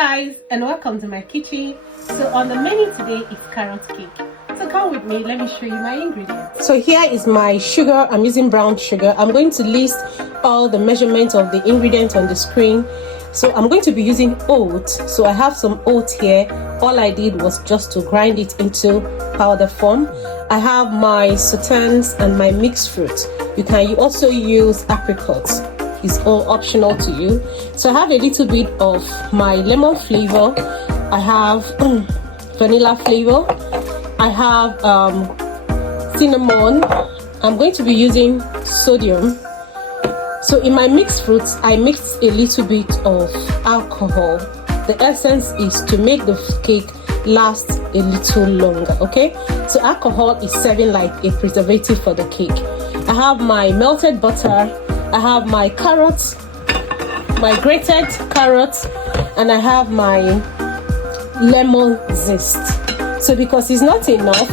guys, and welcome to my kitchen. So on the menu today is carrot cake. So come with me, let me show you my ingredients. So here is my sugar. I'm using brown sugar. I'm going to list all the measurements of the ingredients on the screen. So I'm going to be using oats. So I have some oats here. All I did was just to grind it into powder form. I have my sultans and my mixed fruit. You can also use apricots. It's all optional to you. So I have a little bit of my lemon flavor. I have vanilla flavor. I have cinnamon. I'm going to be using sodium. So in my mixed fruits, I mixed a little bit of alcohol. The essence is to make the cake last a little longer, okay? So alcohol is serving like a preservative for the cake. I have my melted butter. I have my carrots, my grated carrots, and I have my lemon zest. So because it's not enough,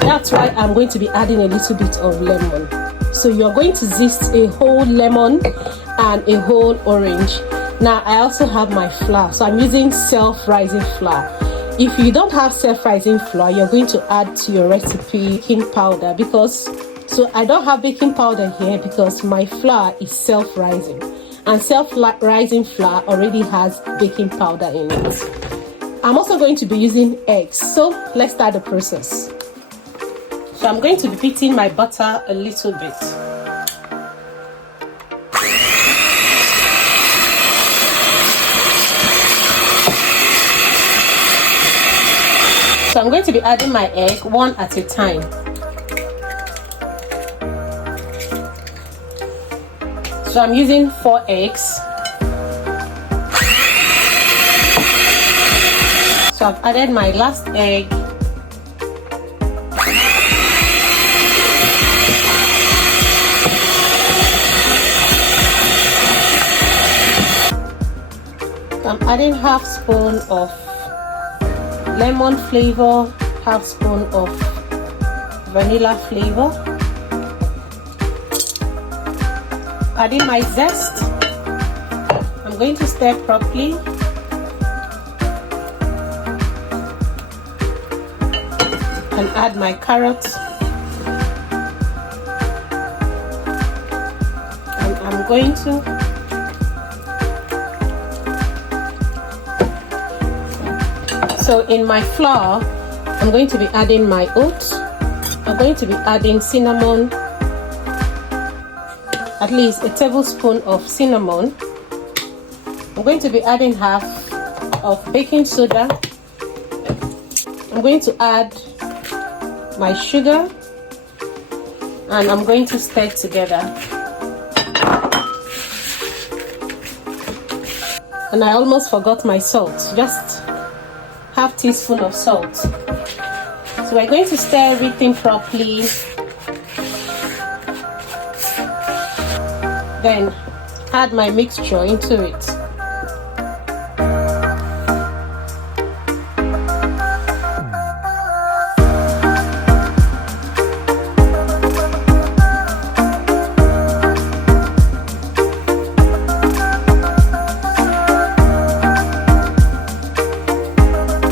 that's why I'm going to be adding a little bit of lemon. So you're going to zest a whole lemon and a whole orange. Now I also have my flour, so I'm using self-rising flour. If you don't have self-rising flour, you're going to add to your recipe baking powder, because so I don't have baking powder here because my flour is self-rising, and self-rising flour already has baking powder in it. I'm also going to be using eggs. So let's start the process. So I'm going to be beating my butter a little bit. So I'm going to be adding my egg one at a time. So I'm using 4 eggs. So I've added my last egg. So I'm adding half spoon of lemon flavor, half spoon of vanilla flavor. Adding my zest. I'm going to stir properly. And add my carrots. And I'm going to so in my flour, I'm going to be adding my oats. I'm going to be adding cinnamon, at least a tablespoon of cinnamon. I'm going to be adding half of baking soda. I'm going to add my sugar, and I'm going to stir together. And I almost forgot my salt, just half teaspoon of salt. So we're going to stir everything properly. Then add my mixture into it.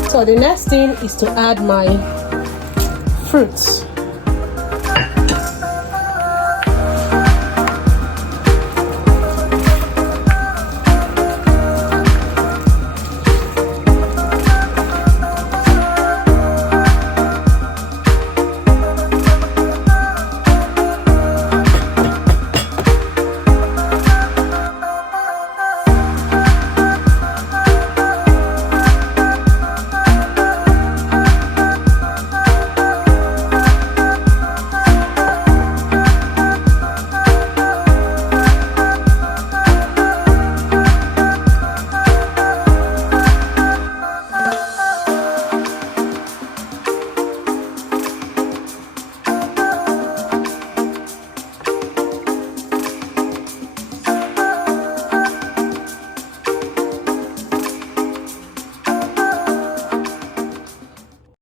So the next thing is to add my fruits.